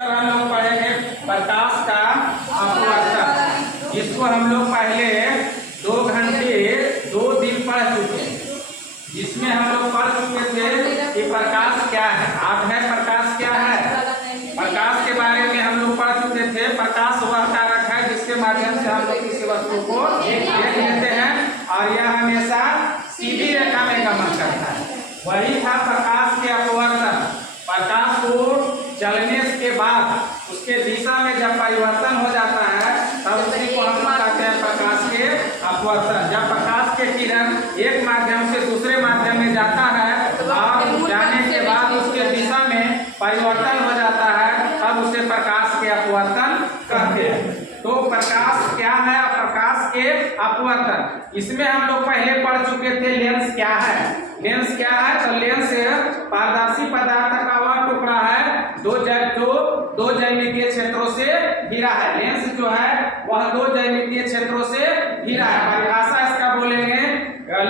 हम लोग पढ़ेंगे प्रकाश का अपवर्तन, जिसको हम लोग पहले 2 घंटे 2 दिन पढ़ चुके हैं, जिसमें हम लोग पढ़ चुके थे कि प्रकाश क्या है। आप है प्रकाश क्या है, प्रकाश के बारे में हम लोग पढ़ चुके थे। प्रकाश वह कारक है जिसके माध्यम से हम लोग किसी वस्तु को देख लेते हैं और यह हमेशा सीधी रेखा में गमन करता है। वही था प्रकाश के अपवर्तन। प्रकाश को चलने के बाद उसके दिशा में जब परिवर्तन हो जाता है तब उसी को हम कहते हैं प्रकाश के अपवर्तन। जब प्रकाश के किरण एक माध्यम से दूसरे माध्यम में जाता है और जाने के बाद उसके दिशा में परिवर्तन हो जाता है तब उसे प्रकाश के अपवर्तन कहते हैं। तो प्रकाश क्या है, प्रकाश के अपवर्तन, इसमें हम लोग पहले पढ़ चुके थे लेंस क्या है। लेंस क्या है, तो लेंस पारदर्शी पदार्थ का वह टुकड़ा है दो ज्यामितीय क्षेत्रों से घिरा है। लेंस जो है वह 2 ज्यामितीय क्षेत्रों से घिरा है। परिभाषा इसका बोलेंगे,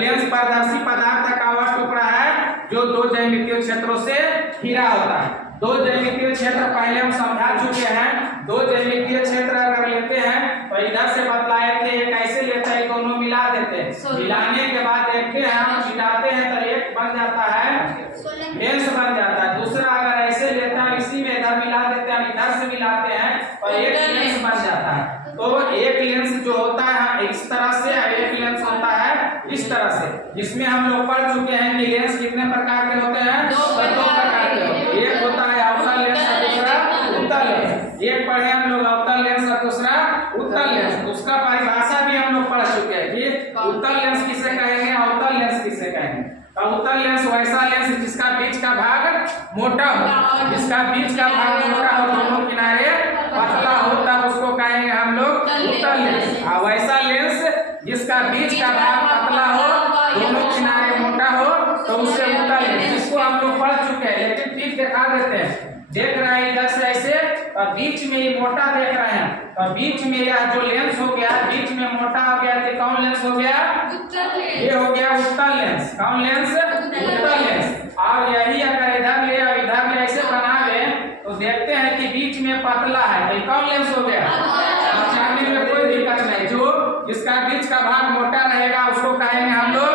लेंस पारदर्शी पदार्थ का वह टुकड़ा है जो 2 ज्यामितीय क्षेत्रों से घिरा होता है। 2 ज्यामितीय क्षेत्र पहले हम समझा चुके हैं। 2 ज्यामितीय क्षेत्र अगर लेते हैं तो इधर से बतलाए थे, एक ऐसे लेते हैं, दोनों मिला देते हैं। मिलाने के बाद देखते हैं हम मिलाते हैं तो एक बन जाता है लेंस बन जाता है। दूसरा अगर ऐसे लेते हैं इसी में इधर मिला देते हैं, इधर से मिलाते हैं और एक लेंस बन जाता है। तो एक लेंस जो होता है इस तरह से और एक लेंस होता है इस तरह से। जिसमें हम लोग पढ़ चुके हैं कि लेंस कितने प्रकार के होते हैं, 2 प्रकार के होते हैं। एक होता है अवतल लेंस और दूसरा उत्तल लेंस। एक पढ़े हम लोग अवतल लेंस और दूसरा उत्तल लेंस। उसका परिभाषा भी हम लोग पढ़ चुके हैं कि उत्तल लेंस किसे कहेंगे, अवतल लेंस किसे कहेंगे। उत्तल लेंस वैसा लेंस जिसका बीच का भाग मोटा हो, जिसका बीच का भाग मोटा हो, दोनों किनारे पतला हो, तब उसको कहेंगे हम लोग उत्तल लेंस। और वैसा लेंस जिसका बीच का भाग पतला हो, दोनों किनारे मोटा हो, तो उसे उत्तल लेंस, जिसको हम लोग पढ़ चुके हैं। लेकिन ठीक दिखा देते हैं, देख रहे हैं इधर से ऐसे और बीच में ये मोटा देख रहे हैं, तो बीच में यह जो लेंस हो गया बीच में मोटा हो गया, तो कौन लेंस हो गया, ये हो गया उत्तल लेंस। कौन लेंस, उत्तल लेंस। और यही अगर इधर ले और इधर ले ऐसे बना ले तो देखते हैं कि बीच में पतला है, तो कौन लेंस हो गया। चाहने में कोई दिक्कत नहीं, जो जिसका बीच का भाग मोटा रहेगा उसको कहेंगे हम लोग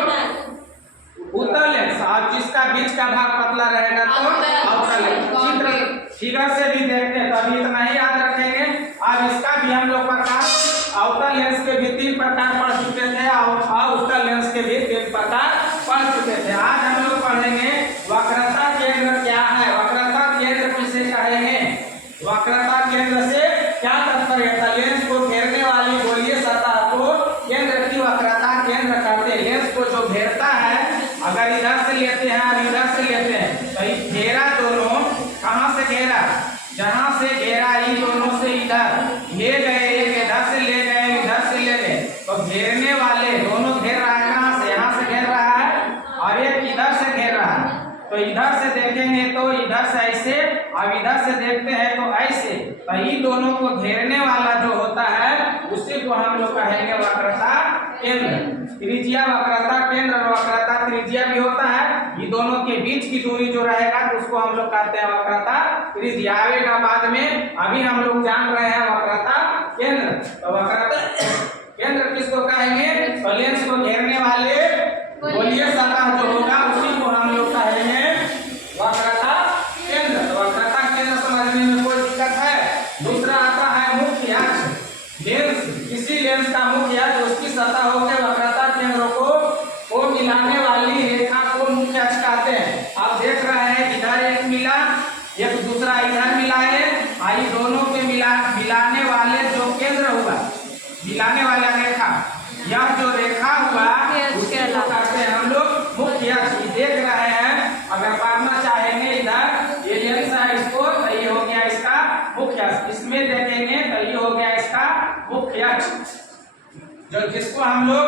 उत्तल लेंस, और जिसका बीच का भाग पतला रहेगा तो अवतल लेंस। चित्र फिगर से भी देखते हैं, तभी इतना ही याद रखेंगे। अब इसका भी हम लोग प्रकार, अवतल लेंस के भी 3 प्रकार पढ़ चुके थे और उत्तल लेंस के भी 3 प्रकार पढ़ चुके थे। आज हम लोग पढ़ेंगे वक्रता केंद्र क्या है, वक्रता केंद्र किसे कहेंगे, वक्रता केंद्र से क्या तात्पर्य है। लेंस को घेरने वाली गोलीय सतह को केंद्र की वक्रता केंद्र कहते हैं। लेंस को जो घेरता है, अगर इधर से लेते हैं और इधर से लेते हैं तो घेरा दोनों कहां से घेरा, जहां से घेरा इन दोनों से इधर ले गए, एक इधर से ले गए इधर से ले गए, तो घेरने वाले दोनों घेर रहा है, कहां से, यहां से घेर रहा है और एक इधर से घेर रहा है। तो इधर से देखेंगे तो इधर से ऐसे और इधर से देखते हैं तो ऐसे, तो इन दोनों को घेरने वाला जो होता है उसी को हम लोग कहेंगे वक्रता केंद्र। त्रिज्या वक्रता केंद्र और वक्रता त्रिज्या भी होता है। ये दोनों के बीच की दूरी जो रहेगा तो उसको हम लोग कहते हैं वक्रता त्रिज्या। आएगा बाद में, अभी हम लोग जान रहे हैं वक्रता केंद्र। तो वक्रता केंद्र किसको कहेंगे, तो लेंस को घेरने वाले गोलीय सतह जो होगा उसी को हम लोग कहेंगे वक्रता केंद्र। तो वक्रता केंद्र समझने में कोई दिक्कत है। दूसरा आता है मुख्य अक्ष। लेंस, किसी लेंस का मुख्य अक्ष उसकी सतह होकर वक्रता केंद्र को मिलाने वाली रेखा को मुख्य अक्ष कहते हैं। आप देख रहे हैं इधर एक मिला, एक दूसरा इधर मिलाए, आई दोनों के मिलाने वाले जो केंद्र हुआ, मिलाने वाला रेखा, यह जो रेखा हुआ उसको कहते हैं हम लोग मुख्य अक्ष। देख रहे हैं, अगर पढ़ना चाहेंगे इधर ये लेंस है, इसको तो ये हो गया इसका मुख्य अक्ष। इसमें देखेंगे तो ये हो गया इसका मुख्य अक्ष, जो जिसको हम लोग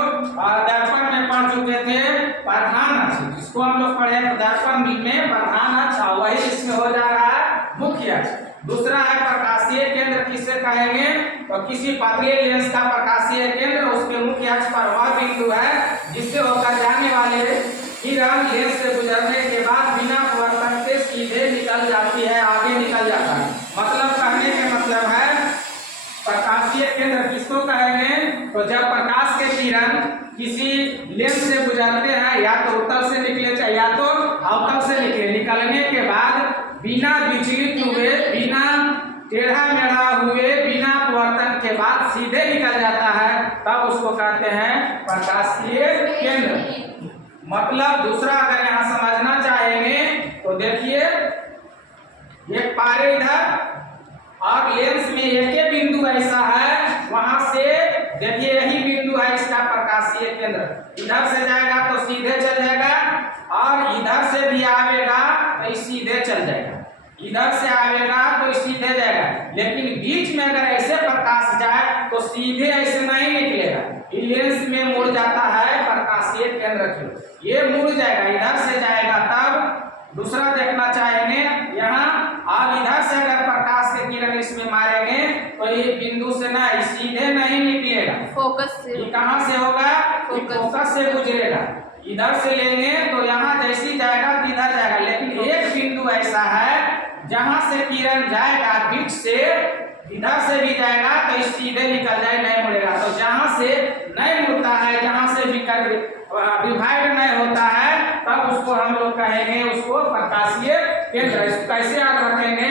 दर्पण में पढ़ चुके थे प्रधान अक्ष, जिसको हम लोग पढ़े दर्पण में प्रधान अक्ष, वही इसमें हो जा रहा है मुख्य अक्ष। दूसरा है प्रकाशीय केंद्र, किसे कहेंगे, तो किसी पतले लेंस का प्रकाशीय केंद्र उसके मुख्य अक्ष पर वह बिंदु है जिससे होकर जाने वाले किरण लेंस से गुजरने के बाद बिना परिवर्तन के सीधे निकल जाती है, आगे निकल जाता है। मतलब तो जब प्रकाश के किरण किसी लेंस से गुजरते हैं, या तो उत्तल से निकले या तो अवतल से निकले, निकलने के बाद बिना विचलित हुए, बिना टेढ़ा मेढ़ा हुए, बिना अपवर्तन के बाद सीधे निकल जाता है, तब उसको कहते हैं प्रकाशीय केंद्र। मतलब दूसरा अगर यहाँ समझना चाहेंगे तो देखिए, एक पारे इधर और लेंस में एक बिंदु ऐसा है, वहां से देखिए यही बिंदु है इसका प्रकाशीय केंद्र। इधर से जाएगा तो सीधे चल जाएगा, और इधर से भी आवेगा तो सीधे चल जाएगा, इधर से आवेगा तो सीधे जाएगा। लेकिन बीच में अगर ऐसे प्रकाश जाए तो सीधे ऐसे नहीं निकलेगा, लेंस में मुड़ जाता है प्रकाशीय केंद्र की, ये मुड़ जाएगा, इधर से जाएगा। तब दूसरा देखना चाहेंगे यहाँ, अब इधर से अगर प्रकाश के किरण इसमें मारेंगे तो ये बिंदु से ना सीधे नहीं निकलेगा, फोकस से। ये कहाँ से होगा? फोकस से गुजरेगा। इधर से लेंगे तो यहाँ जैसी जाएगा तो इधर जाएगा, लेकिन एक बिंदु ऐसा है जहां से किरण जाएगा बीच से, इधर से भी जाएगा तो सीधे निकल जाए, नहीं मुड़ेगा। तो जहां से नहीं मुड़ता है, जहां से डिवाइड नहीं होता है, तब उसको हम लोग कहेंगे उसको प्रकाशीय केंद्र। इसको कैसे याद रखेंगे?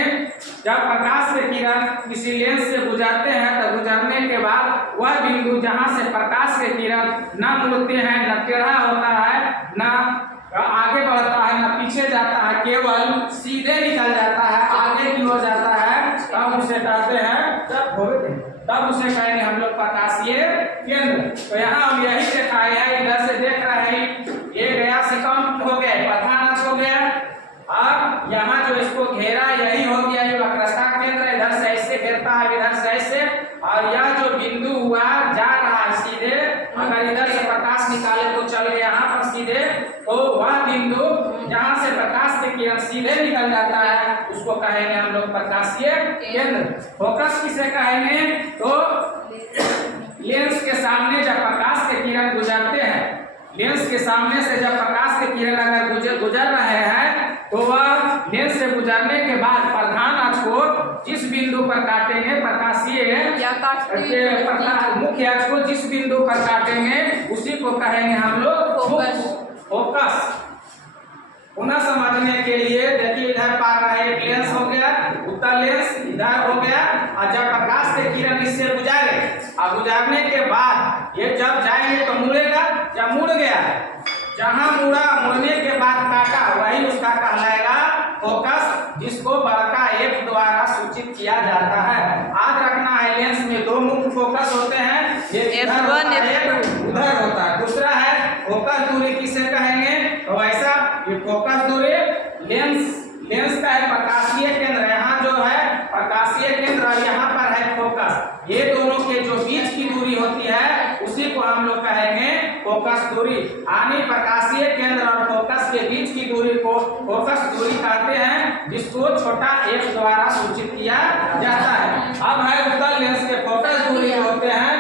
जब प्रकाश के किरण किसी लेंस से गुजरते हैं तो गुजरने के बाद वह बिंदु जहां से प्रकाश के किरण न मुड़ते हैं, न टेढ़ा होता है, न आगे बढ़ता है, न पीछे जाता है, केवल सीधे निकल जाता है, आगे की ओर जाता है, तब उसे कहते हैं, तब उसे कहेंगे हम लोग प्रकाशीय केंद्र। तो यहाँ हम यही दिखाए हैं, इधर से देख रहे हैं, ये गया सेकंड हो गया, प्रधान अक्ष हो गया। अब यहाँ जो इसको घेरा यही हो गया, ये वक्रता केंद्र, इधर से ऐसे घेरता है, इधर से ऐसे, और यह जो बिंदु हुआ जा रहा है सीधे, अगर इधर से प्रकाश निकाले तो चल गया यहाँ पर सीधे, तो वह बिंदु जहाँ से प्रकाश के किरण सीधे निकल जाता है उसको कहेंगे हम लोग प्रकाशीय केंद्र। फोकस किसे कहेंगे? तो लेंस के सामने जब प्रकाश के किरण गुजरते हैं, लेंस के सामने से जब प्रकाश के किरण अगर गुजर रहे हैं, तो वह लेंस से गुजरने के बाद प्रधान अक्ष को जिस बिंदु पर काटेंगे, प्रकाशीय मुख्य अक्ष को जिस बिंदु पर काटेंगे उसी को कहेंगे हम लोग फोकस। पुनः समझने के लिए देखिए, इधर पार रहा है, एक लेंस हो गया, उत्तल लेंस इधर हो गया, और जब प्रकाश के किरण इससे गुजारे, और गुजारने के बाद ये जब जाएंगे तो मुड़ेगा, जब मुड़ गया, जहां मुड़ा, मुड़ने के बाद काटा, वही उसका कहलाएगा फोकस, जिसको बड़का एफ द्वारा सूचित किया जाता है। याद रखना है, लेंस में दो मुख्य फोकस होते हैं, एक उधर होता है, दूसरा है फोकस दूरी किसे कहेंगे? तो ऐसा ये फोकस दूरी लेंस का है प्रकाशीय केंद्र, यहाँ जो है प्रकाशीय केंद्र, यहाँ पर है फोकस। ये दोनों के जो बीच की दूरी होती है उसी को हम लोग कहेंगे फोकस दूरी। यानी प्रकाशीय केंद्र और फोकस के बीच की दूरी को फोकस दूरी कहते हैं, जिसको छोटा एफ द्वारा सूचित किया जाता है। अब है उत्तल लेंस के फोकस दूरी होते हैं